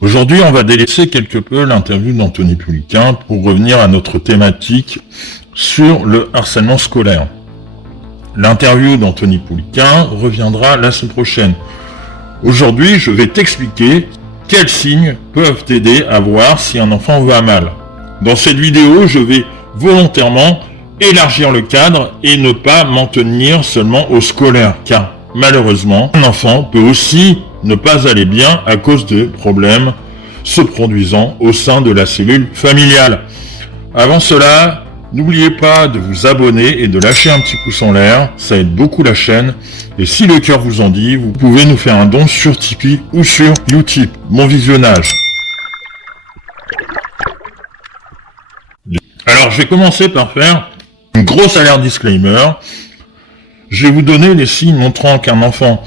Aujourd'hui, on va délaisser quelque peu l'interview d'Anthony Pouliquen pour revenir à notre thématique sur le harcèlement scolaire. L'interview d'Anthony Pouliquen reviendra la semaine prochaine. Aujourd'hui, je vais t'expliquer quels signes peuvent t'aider à voir si un enfant va mal. Dans cette vidéo, je vais volontairement élargir le cadre et ne pas m'en tenir seulement au scolaire, car malheureusement, un enfant peut aussi ne pas aller bien à cause de problèmes se produisant au sein de la cellule familiale. Avant cela, n'oubliez pas de vous abonner et de lâcher un petit pouce en l'air, ça aide beaucoup la chaîne. Et si le cœur vous en dit, vous pouvez nous faire un don sur Tipeee ou sur Utip. Bon visionnage. Alors, je vais commencer par faire une grosse alerte disclaimer. Je vais vous donner les signes montrant qu'un enfant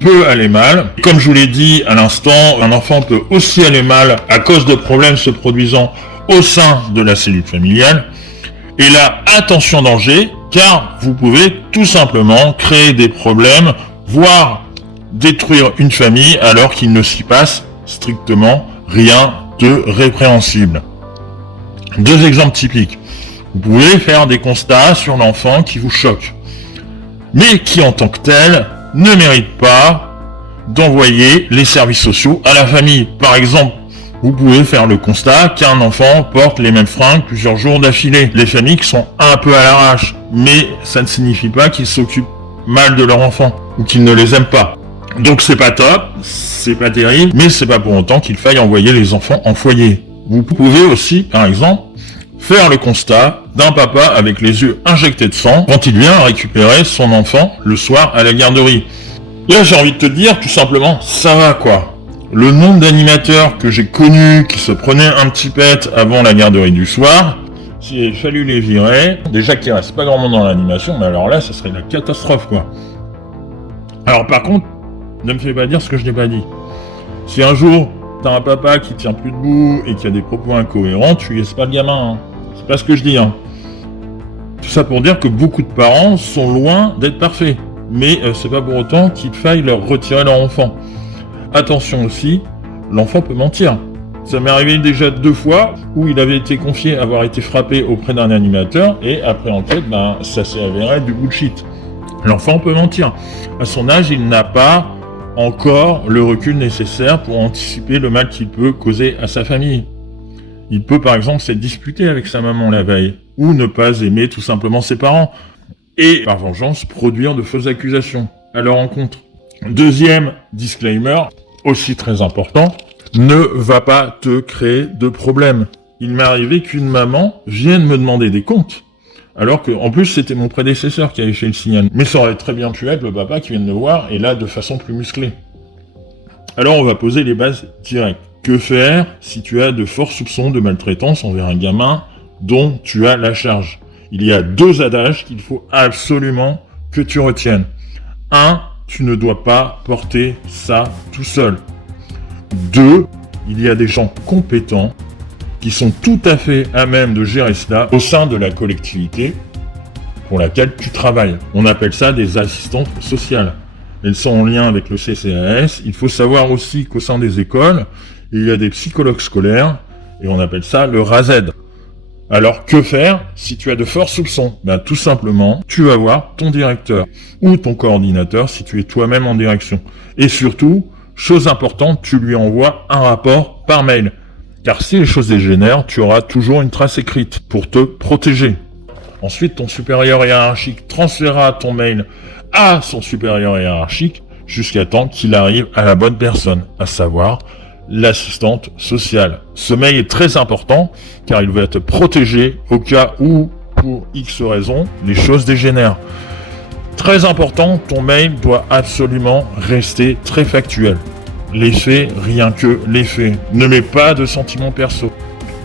peut aller mal. Comme je vous l'ai dit à l'instant, un enfant peut aussi aller mal à cause de problèmes se produisant au sein de la cellule familiale. Et là, attention danger, car vous pouvez tout simplement créer des problèmes, voire détruire une famille alors qu'il ne s'y passe strictement rien de répréhensible. Deux exemples typiques. Vous pouvez faire des constats sur l'enfant qui vous choque, mais qui en tant que tel ne mérite pas d'envoyer les services sociaux à la famille. Par exemple, vous pouvez faire le constat qu'un enfant porte les mêmes fringues plusieurs jours d'affilée. Les familles qui sont un peu à l'arrache, mais ça ne signifie pas qu'ils s'occupent mal de leur enfant ou qu'ils ne les aiment pas. Donc c'est pas top, c'est pas terrible, mais c'est pas pour autant qu'il faille envoyer les enfants en foyer. Vous pouvez aussi, par exemple, faire le constat d'un papa avec les yeux injectés de sang quand il vient récupérer son enfant le soir à la garderie. Là, j'ai envie de te dire, tout simplement, ça va quoi. Le nombre d'animateurs que j'ai connus qui se prenaient un petit pet avant la garderie du soir, s'il a fallu les virer, déjà qu'il reste pas grand monde dans l'animation, mais alors là, ça serait la catastrophe quoi. Alors par contre, ne me fais pas dire ce que je n'ai pas dit. Si un jour, t'as un papa qui tient plus debout et qui a des propos incohérents, tu laisses pas le gamin, hein. C'est pas ce que je dis, hein. Tout ça pour dire que beaucoup de parents sont loin d'être parfaits. Mais c'est pas pour autant qu'il faille leur retirer leur enfant. Attention aussi, l'enfant peut mentir. Ça m'est arrivé déjà 2 fois où il avait été confié avoir été frappé auprès d'un animateur et après enquête, ça s'est avéré du bullshit. L'enfant peut mentir. À son âge, il n'a pas encore le recul nécessaire pour anticiper le mal qu'il peut causer à sa famille. Il peut par exemple s'être disputé avec sa maman la veille, ou ne pas aimer tout simplement ses parents, et par vengeance produire de fausses accusations à leur encontre. Deuxième disclaimer, aussi très important, ne va pas te créer de problème. Il m'est arrivé qu'une maman vienne me demander des comptes, alors que en plus c'était mon prédécesseur qui avait fait le signal. Mais ça aurait très bien pu être le papa qui vient de me voir, et là de façon plus musclée. Alors on va poser les bases directes. Que faire si tu as de forts soupçons de maltraitance envers un gamin dont tu as la charge? Il y a 2 adages qu'il faut absolument que tu retiennes. 1, tu ne dois pas porter ça tout seul. 2, il y a des gens compétents qui sont tout à fait à même de gérer cela au sein de la collectivité pour laquelle tu travailles. On appelle ça des assistantes sociales. Elles sont en lien avec le CCAS. Il faut savoir aussi qu'au sein des écoles, il y a des psychologues scolaires, et on appelle ça le RASED. Alors, que faire si tu as de forts soupçons? Tout simplement, tu vas voir ton directeur, ou ton coordinateur si tu es toi-même en direction. Et surtout, chose importante, tu lui envoies un rapport par mail. Car si les choses dégénèrent, tu auras toujours une trace écrite pour te protéger. Ensuite, ton supérieur hiérarchique transférera ton mail à son supérieur hiérarchique jusqu'à temps qu'il arrive à la bonne personne, à savoir l'assistante sociale. Ce mail est très important car il va te protéger au cas où, pour X raisons, les choses dégénèrent. Très important, ton mail doit absolument rester très factuel. Les faits, rien que les faits. Ne mets pas de sentiments perso,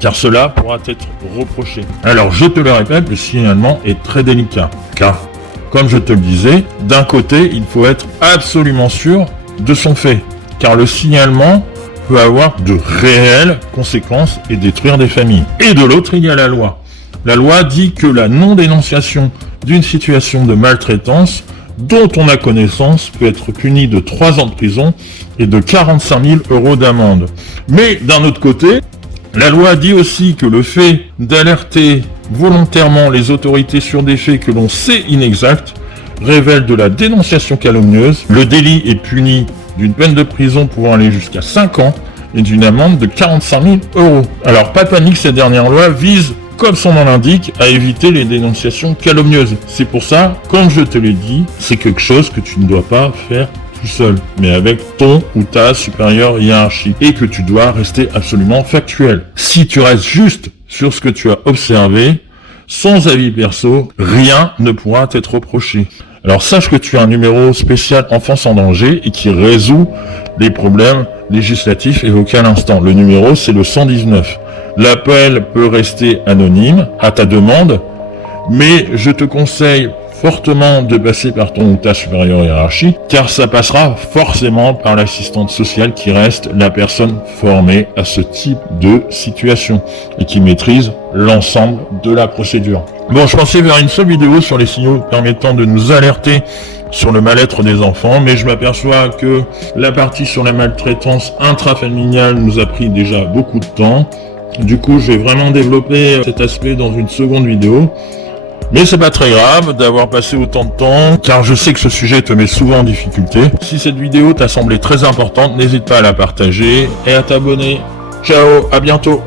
car cela pourra être reproché. Alors je te le répète, le signalement est très délicat, car, comme je te le disais, d'un côté, il faut être absolument sûr de son fait, car le signalement peut avoir de réelles conséquences et détruire des familles. Et de l'autre, il y a la loi. La loi dit que la non-dénonciation d'une situation de maltraitance dont on a connaissance peut être puni de 3 ans de prison et de 45 000 € d'amende. Mais d'un autre côté, la loi dit aussi que le fait d'alerter volontairement les autorités sur des faits que l'on sait inexacts révèle de la dénonciation calomnieuse. Le délit est puni d'une peine de prison pouvant aller jusqu'à 5 ans et d'une amende de 45 000 €. Alors pas de panique, cette dernière loi vise, comme son nom l'indique, à éviter les dénonciations calomnieuses. C'est pour ça, comme je te l'ai dit, c'est quelque chose que tu ne dois pas faire tout seul, mais avec ton ou ta supérieure hiérarchie, et que tu dois rester absolument factuel. Si tu restes juste sur ce que tu as observé, sans avis perso, rien ne pourra t'être reproché. Alors sache que tu as un numéro spécial Enfance en danger et qui résout les problèmes législatifs évoqués à l'instant. Le numéro, c'est le 119. L'appel peut rester anonyme à ta demande, mais je te conseille fortement de passer par ton ou ta supérieure hiérarchie, car ça passera forcément par l'assistante sociale qui reste la personne formée à ce type de situation et qui maîtrise l'ensemble de la procédure. Bon, je pensais faire une seule vidéo sur les signaux permettant de nous alerter sur le mal-être des enfants, mais je m'aperçois que la partie sur la maltraitance intrafamiliale nous a pris déjà beaucoup de temps. Du coup, je vais vraiment développer cet aspect dans une seconde vidéo. Mais c'est pas très grave d'avoir passé autant de temps, car je sais que ce sujet te met souvent en difficulté. Si cette vidéo t'a semblé très importante, n'hésite pas à la partager et à t'abonner. Ciao, à bientôt.